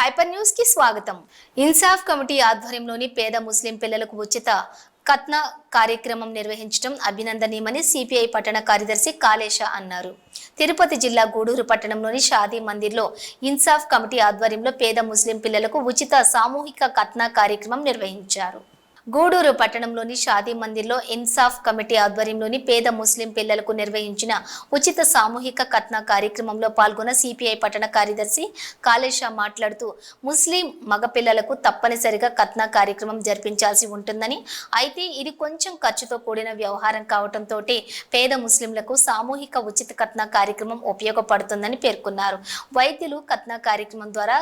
Hyper news కి స్వాగతం. ఇన్సాఫ్ committee ఆధ్వర్యంలోని పేద ముస్లిం పిల్లలకు ఉచిత ఖత్నా కార్యక్రమం నిర్వహించడం అభినందనీయమని సిపిఐ పట్టణ కార్యదర్శి కాళేశ అన్నారు. తిరుపతి జిల్లా గూడూరు పట్టణంలోని షాదీ మందిర్లో ఇన్సాఫ్ కమిటీ ఆధ్వర్యంలో పేద ముస్లిం పిల్లలకు ఉచిత సామూహిక ఖత్నా కార్యక్రమం నిర్వహించారు. గూడూరు పట్టణంలోని షాదీ మందిర్లో ఇన్సాఫ్ కమిటీ ఆధ్వర్యంలోని పేద ముస్లిం పిల్లలకు నిర్వహించిన ఉచిత సామూహిక ఖత్నా కార్యక్రమంలో పాల్గొన్న సిపిఐ పట్టణ కార్యదర్శి కాళేశ మాట్లాడుతూ ముస్లిం మగపిల్లలకు తప్పనిసరిగా ఖత్నా కార్యక్రమం జరిపించాల్సి ఉంటుందని, అయితే ఇది కొంచెం ఖర్చుతో కూడిన వ్యవహారం కావడంతో పేద ముస్లింలకు సామూహిక ఉచిత ఖత్నా కార్యక్రమం ఉపయోగపడుతుందని పేర్కొన్నారు. వైద్యులు ఖత్నా కార్యక్రమం ద్వారా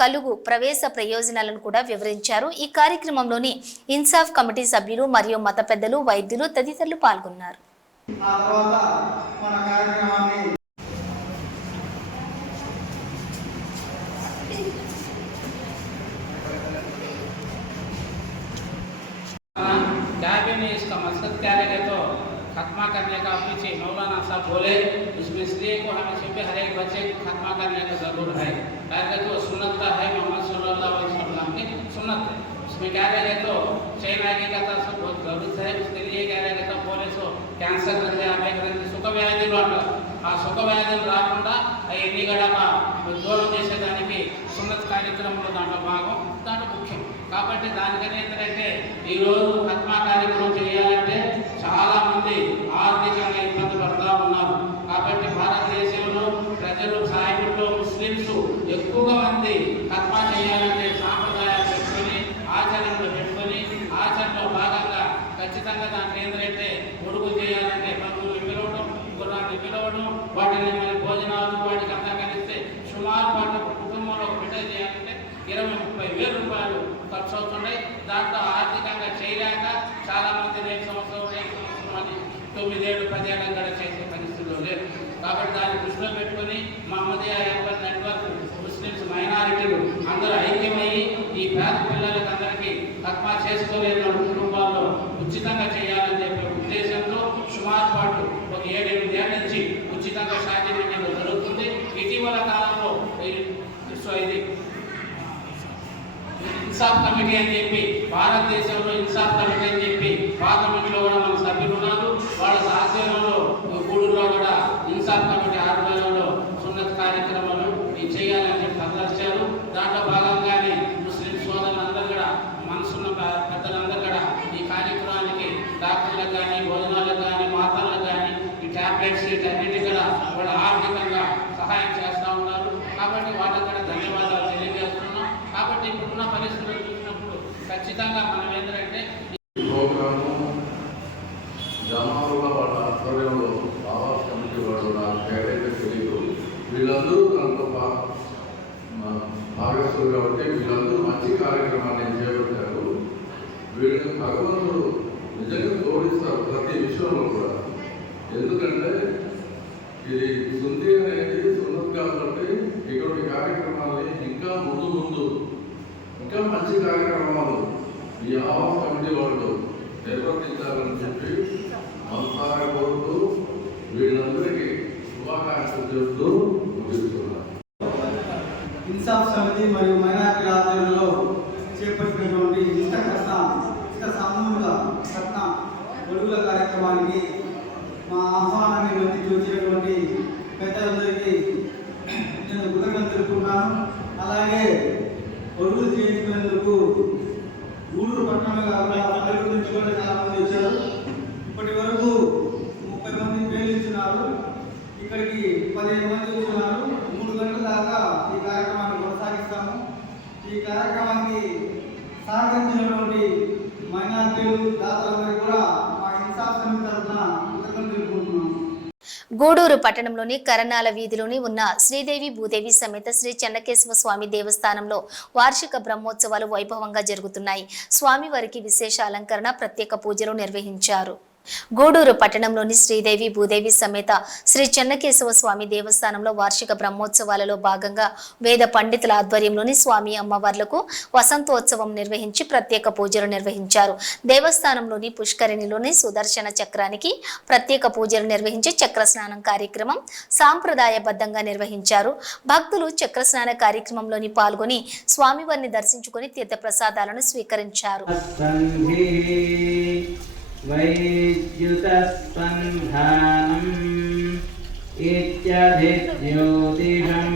కలుగు ప్రవేశ ప్రయోజనాలను కూడా వివరించారు. ఈ కార్యక్రమంలోని ఇన్సాఫ్ కమిటీ సభ్యులు మరియు మత పెద్దలు, వైద్యులు తదితరులు పాల్గొన్నారు. खत्मा करने का पीछे मौलाना साहब बोले, इसमें इसलिए को हमें हर एक बच्चे को खत्मा करने का जरूर है। क्या तो सुन्नत का है, मोहम्मद सल्लल्लाहु अलैहि वसल्लम की सुन्नत है। उसमें क्या रहे तो चैन आगे का सब बहुत जरूरत है। उसके लिए क्या रहे तो बोले सो कैंसर करते सुख व्याधులు అంటారు. ఆ సుఖ వ్యాధులు రాకుండా ఎన్ని గడప దూరం చేసేదానికి సున్నత్ కార్యక్రమంలో దాంట్లో భాగం, దాంట్లో ముఖ్యం. కాబట్టి దానికని ఏంటంటే ఈరోజు ఖత్మా కార్యక్రమం చేయాలంటే చాలా మంది ఆర్థికంగా ఇబ్బంది పడుతూ ఉన్నారు. కాబట్టి భారతదేశంలో ప్రజలు, సాహిబుల్లో ముస్లిమ్స్ ఎక్కువగా మంది ఖత్మా చేయాలంటే సాంప్రదాయాలు పెట్టుకొని, ఆచరణలు పెట్టుకొని, ఆచరణలో భాగంగా ఖచ్చితంగా దాంట్లో ఏంటంటే గొడుగు చేయాలంటే బంధువులు పిలవడం, గుర్రాన్ని పిలవడం, వాటిని మళ్ళీ భోజనాలు వాటికి అంతా కలిస్తే సుమారు వాటి కుటుంబంలో బిడ్డ చేయాలంటే 20-30 వేల రూపాయలు ఖర్చు అవుతున్నాయి. దాంట్లో ఆర్థికంగా చేయలేక చాలా మంది రేపు సంవత్సరం 9 ఏళ్ళు 10 ఏళ్ళ కూడా చేసే పరిస్థితుల్లో లేదు. కాబట్టి దాన్ని దృష్టిలో పెట్టుకుని మహమ్మదీయ ఎంపర్ నెట్వర్క్ ముస్లిమ్స్ మైనారిటీలు అందరూ ఐక్యమయ్యి ఈ పేద పిల్లలకు అందరికీ ఖత్మా చేసుకోలేని కుటుంబాల్లో ఉచితంగా చేయాలని చెప్పే ఉద్దేశంతో సుమారు పాటు ఒక 7-8 ఏళ్ళ నుంచి ఉచితంగా షాదీ మందిర్లో జరుగుతుంది. ఇటీవల కాలంలో ఇది ఇన్సాఫ్ కమిటీ అని చెప్పి భారతదేశంలో ఇన్సాఫ్ కమిటీ అని చెప్పి పార్లమెంట్లో కూడా మన సభ్యులు ఉన్నారు. వాళ్ళ ఆధ్వర్యంలో గూడూరులో కూడా ఇన్సాఫ్ కమిటీ ఆధ్వర్యంలో సున్నత్ కార్యక్రమాలు చేయాలని చెప్పి తరలించారు. దాంట్లో భాగంగానే ముస్లిం సోదరులందరూ కూడా మనసున్న పెద్దలందరూ కూడా ఈ కార్యక్రమానికి డాక్టర్లకు కానీ, భోజనాలకు కానీ, మాతలకు కానీ, ఈ ట్యాబ్లెట్స్ వీటన్నిటి కూడా వాళ్ళు ఆర్థికంగా సహాయం చేస్తూ ఉన్నారు. కాబట్టి వాళ్ళకు కూడా ధన్యవాదాలు తెలియజేస్తున్నాం. కాబట్టి ఇప్పుడున్న పరిస్థితులు చూసినప్పుడు ఖచ్చితంగా మనం ఏంటంటే ప్రోగ్రాము జమాల వాళ్ళ ఆధ్వర్యంలో ఆవాస్ కమిటీ వాళ్ళు నాకు పేరైతే తెలియదు. వీళ్ళందరూ దాంట్లో భాగస్తులు కాబట్టి వీళ్ళందరూ మంచి కార్యక్రమాన్ని చేపట్టారు. వీళ్ళని భగవంతుడు నిజంగా తోడిస్తారు ప్రతి విషయంలో కూడా. ఎందుకంటే ఇది శుద్ధి అనేది సున్నత్ కాబట్టి ఇటువంటి కార్యక్రమాలని ఇంకా ముందు ఇంకా మంచి కార్యక్రమాలు ఈ ఆవాస్ కమిటీ వాళ్ళు నిర్వర్తించాలని చెప్పి మనసారా కోరుతూ వీళ్ళందరికీ శుభాకాంక్షలు చెబుతూ ముగిస్తున్నారు. ఇన్సాఫ్ సమితి మరియు మైనారిటీ ఆధ్వర్యంలో చేపట్టినటువంటి ఇష్ట సామూహిక ఖత్నా గొడుగుల కార్యక్రమానికి మా ఆహ్వానాన్ని మధ్య వచ్చినటువంటి పెద్దలందరికీ నేను కృతజ్ఞతలు తెలుపుకున్నాను. అలాగే గొడుగులు చేయించుకునేందుకు గూడూరు పట్టణంలో కాకుండా పల్లెటూరు నుంచి కూడా చాలా మంది వచ్చారు. ఇప్పటి వరకు 30 మంది పేర్లు ఇస్తున్నారు. ఇక్కడికి 15 మంది ఇస్తున్నారు. 3 గంటల దాకా ఈ కార్యక్రమాన్ని కొనసాగిస్తాము. ఈ కార్యక్రమానికి సహకరించినటువంటి మైనారిటీలు, దాతలందరికీ కూడా మా ఇన్సాఫ్ సమితి తరఫున కృతజ్ఞతలు తెలుపుకుంటున్నాము. గూడూరు పట్టణంలోని కరణాల వీధిలోని ఉన్న శ్రీదేవి భూదేవి సమేత శ్రీ చెన్నకేశవ స్వామి దేవస్థానంలో వార్షిక బ్రహ్మోత్సవాలు వైభవంగా జరుగుతున్నాయి. స్వామివారికి విశేష అలంకరణ, ప్రత్యేక పూజలు నిర్వహించారు. గూడూరు పట్టణంలోని శ్రీదేవి భూదేవి సమేత శ్రీ చెన్నకేశవ స్వామి దేవస్థానంలో వార్షిక బ్రహ్మోత్సవాలలో భాగంగా వేద పండితుల ఆధ్వర్యంలోని స్వామి అమ్మవార్లకు వసంతోత్సవం నిర్వహించి ప్రత్యేక పూజలు నిర్వహించారు. దేవస్థానంలోని పుష్కరిణిలోని సుదర్శన చక్రానికి ప్రత్యేక పూజలు నిర్వహించి చక్ర స్నానం కార్యక్రమం సాంప్రదాయబద్ధంగా నిర్వహించారు. భక్తులు చక్ర స్నాన కార్యక్రమంలోని పాల్గొని స్వామివారిని దర్శించుకొని తీర్థప్రసాదాలను స్వీకరించారు. వైద్యుతస్పంధానం ఇత్యధిజ్యోతిషం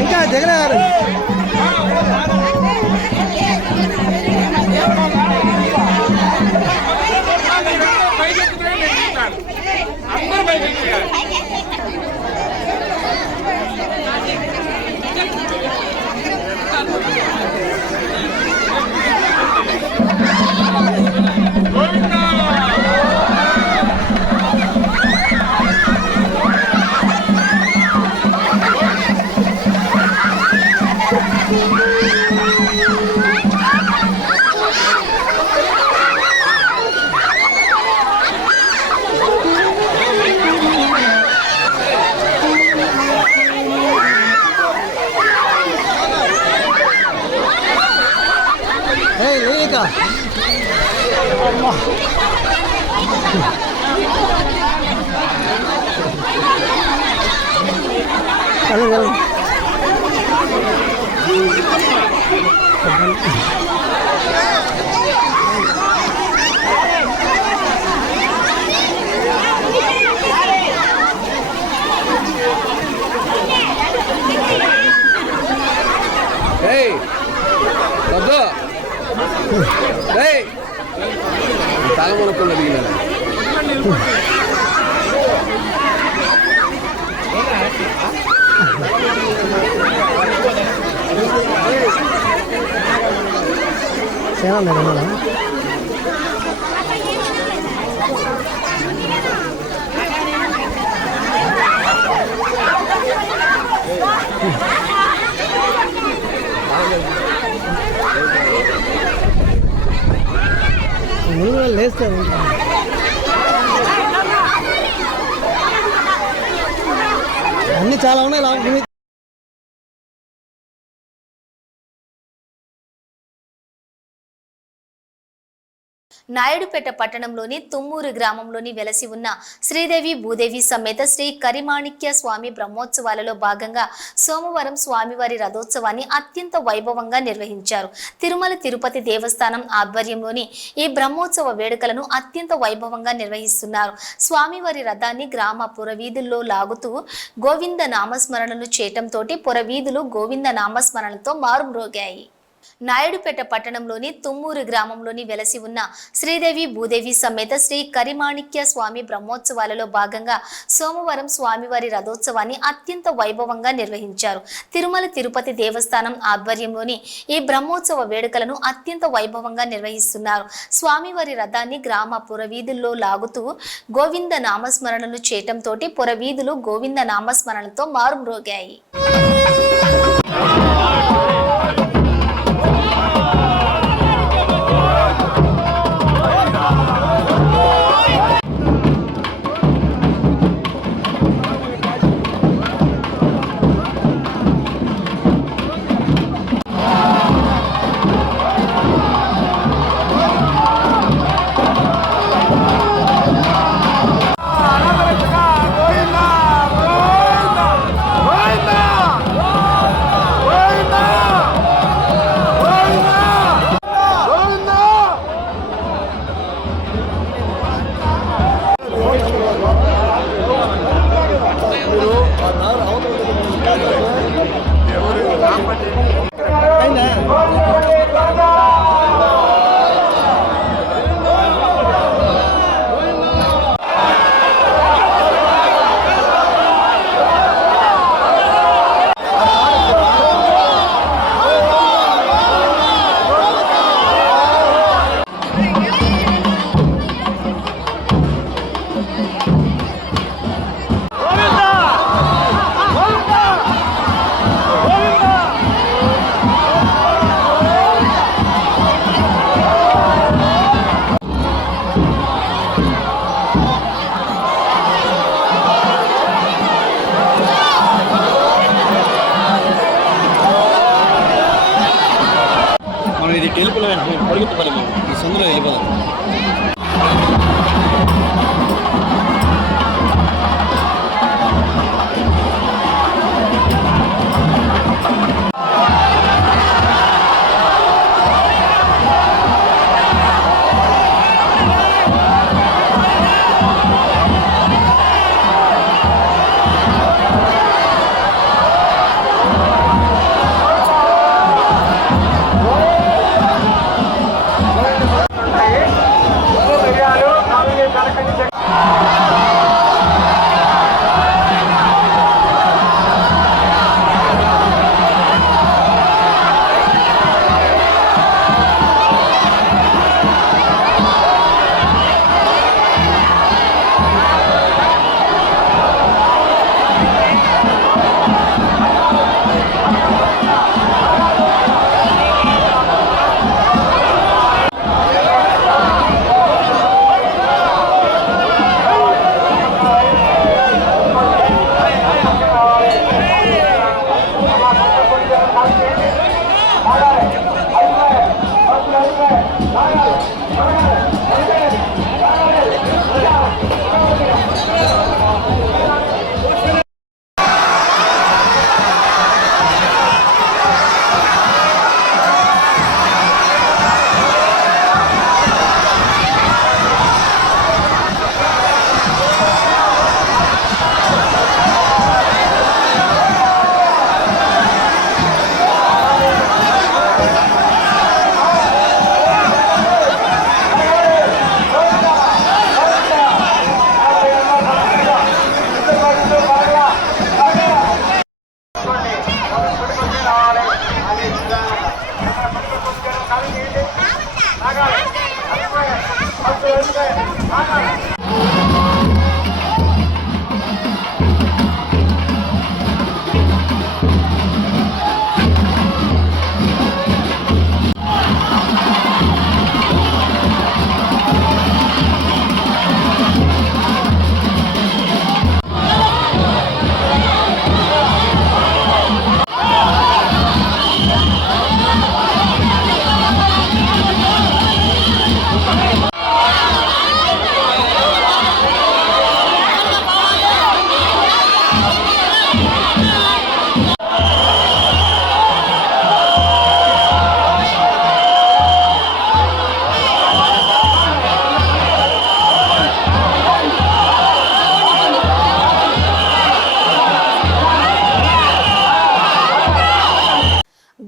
ఇంకా దిగలేరు. Hey, తాగమనుకుని అడిగినాను. లేస్తారు అన్నీ చాలా ఉన్నాయి లాభం. నాయుడుపేట పట్టణంలోని తుమ్మూరు గ్రామంలోని వెలసి ఉన్న శ్రీదేవి భూదేవి సమేత శ్రీ కరిమాణిక్య స్వామి బ్రహ్మోత్సవాలలో భాగంగా సోమవారం స్వామివారి రథోత్సవాన్ని అత్యంత వైభవంగా నిర్వహించారు. తిరుమల తిరుపతి దేవస్థానం ఆధ్వర్యంలోని ఈ బ్రహ్మోత్సవ వేడుకలను అత్యంత వైభవంగా నిర్వహిస్తున్నారు. స్వామివారి రథాన్ని గ్రామ పురవీధుల్లో లాగుతూ గోవింద నామస్మరణలు చేయటంతో పురవీధులు గోవింద నామస్మరణలతో మారుమ్రోగాయి. నాయుడుపేట పట్టణంలోని తుమ్మూరు గ్రామంలోని వెలసి ఉన్న శ్రీదేవి భూదేవి సమేత శ్రీ కరిమాణిక్య స్వామి బ్రహ్మోత్సవాలలో భాగంగా సోమవారం స్వామివారి రథోత్సవాన్ని అత్యంత వైభవంగా నిర్వహించారు. తిరుమల తిరుపతి దేవస్థానం ఆధ్వర్యంలోని ఈ బ్రహ్మోత్సవ వేడుకలను అత్యంత వైభవంగా నిర్వహిస్తున్నారు. స్వామివారి రథాన్ని గ్రామ పురవీధుల్లో లాగుతూ గోవింద నామస్మరణలు చేయటంతో పురవీధులు గోవింద నామస్మరణలతో మారుమ్రోగాయి. మనం ఇది గెలుపులో పొరుగుతుంది ఈ సందులో వెళ్ళిపోదాం.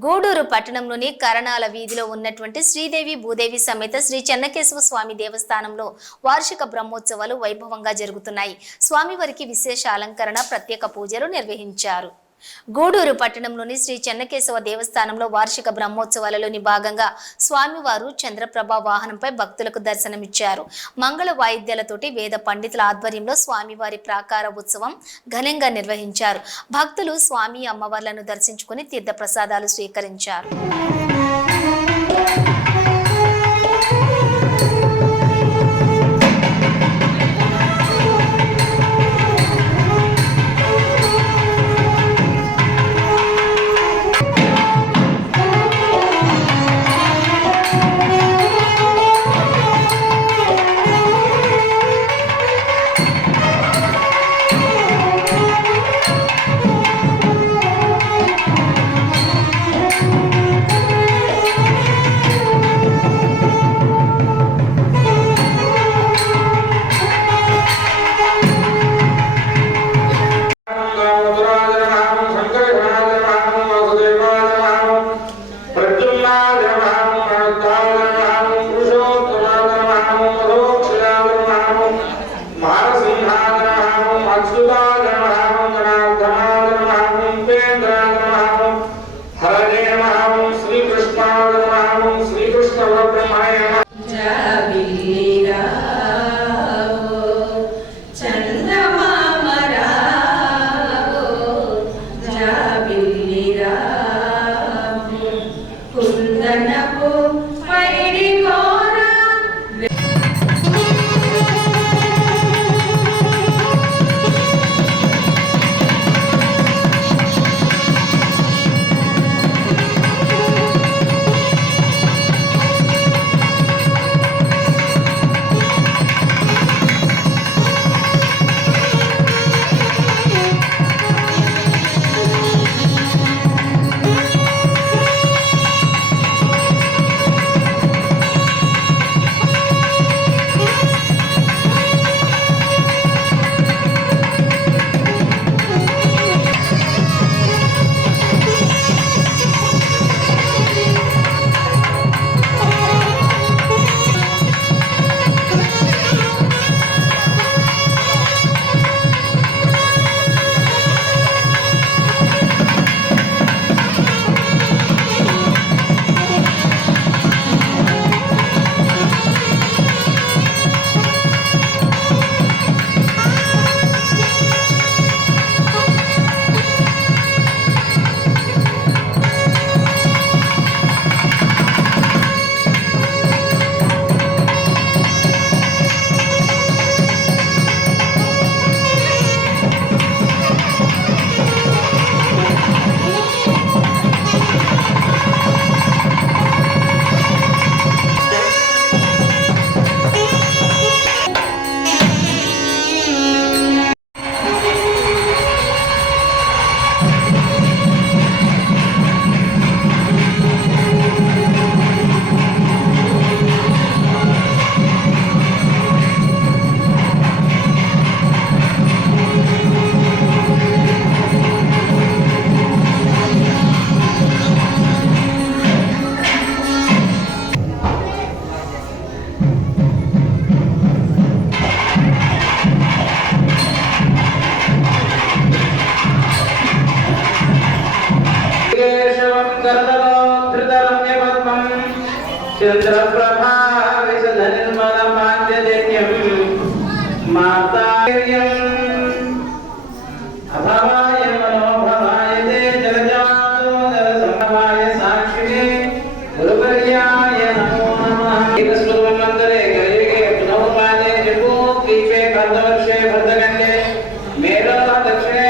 గూడూరు పట్టణంలోని కరణాల వీధిలో ఉన్నటువంటి శ్రీదేవి భూదేవి సమేత శ్రీ చెన్నకేశవ స్వామి దేవస్థానంలో వార్షిక బ్రహ్మోత్సవాలు వైభవంగా జరుగుతున్నాయి. స్వామివారికి విశేష అలంకరణ, ప్రత్యేక పూజలు నిర్వహించారు. గూడూరు పట్టణంలోని శ్రీ చెన్నకేశవ దేవస్థానంలో వార్షిక బ్రహ్మోత్సవాలలోని భాగంగా స్వామివారు చంద్రప్రభ వాహనంపై భక్తులకు దర్శనమిచ్చారు. మంగళ వాయిద్యాలతోటి వేద పండితుల ఆధ్వర్యంలో స్వామివారి ప్రాకార ఉత్సవం ఘనంగా నిర్వహించారు. భక్తులు స్వామి అమ్మవార్లను దర్శించుకుని తీర్థ ప్రసాదాలు స్వీకరించారు. चंद्रप्रभा विशद निर्मल मान्य अर्धवर्षे भद्रकन्ये मेरो दक्षिणे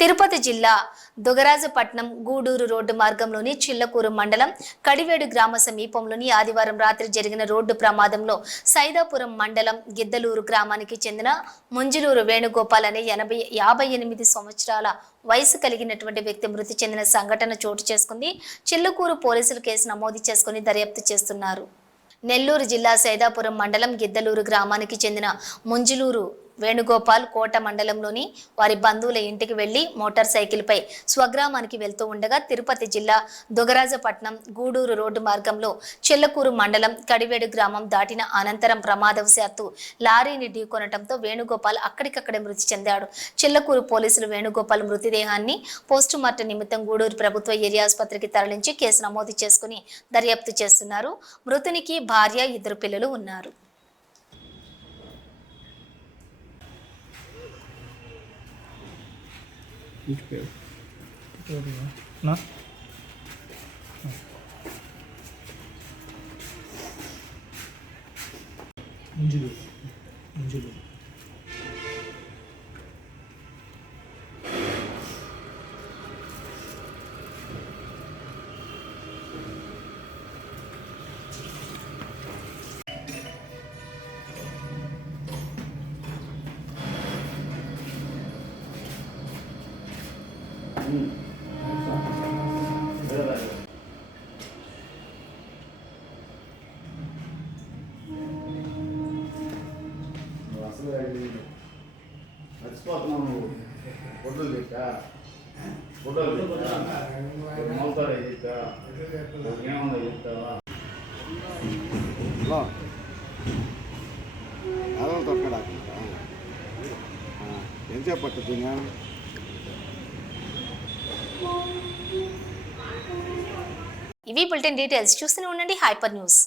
తిరుపతి జిల్లా దుగరాజపట్నం గూడూరు రోడ్డు మార్గంలోని చిల్లకూరు మండలం కడివేడు గ్రామ సమీపంలోని ఆదివారం రాత్రి జరిగిన రోడ్డు ప్రమాదంలో సైదాపురం మండలం గిద్దలూరు గ్రామానికి చెందిన ముంజిలూరు వేణుగోపాల్ అనే 58 సంవత్సరాల వయసు కలిగినటువంటి వ్యక్తి మృతి చెందిన సంఘటన చోటు చేసుకుంది. చిల్లకూరు పోలీసులు కేసు నమోదు చేసుకుని దర్యాప్తు చేస్తున్నారు. నెల్లూరు జిల్లా సైదాపురం మండలం గిద్దలూరు గ్రామానికి చెందిన ముంజిలూరు వేణుగోపాల్ కోట మండలంలోని వారి బంధువుల ఇంటికి వెళ్లి మోటార్ సైకిల్పై స్వగ్రామానికి వెళ్తూ ఉండగా తిరుపతి జిల్లా దుగరాజపట్నం గూడూరు రోడ్డు మార్గంలో చిల్లకూరు మండలం కడివేడు గ్రామం దాటిన అనంతరం ప్రమాదవశాత్తు లారీని ఢీకొనటంతో వేణుగోపాల్ అక్కడికక్కడే మృతి చెందాడు. చిల్లకూరు పోలీసులు వేణుగోపాల్ మృతదేహాన్ని పోస్టుమార్టం నిమిత్తం గూడూరు ప్రభుత్వ ఏరియా ఆసుపత్రికి తరలించి కేసు నమోదు చేసుకుని దర్యాప్తు చేస్తున్నారు. మృతునికి భార్య, 2 పిల్లలు ఉన్నారు. ముంజులు మర్చిపోతున్నావు ఫోటోలు తెచ్చా మౌతారా చెప్తా ఏమన్నా చెప్తావా అదో తొక్కడా ఎంతసేపు పట్టుద్ది ఇవి బులెటిన్ డీటెయిల్స్. చూస్తూనే ఉండండి హైపర్ న్యూస్.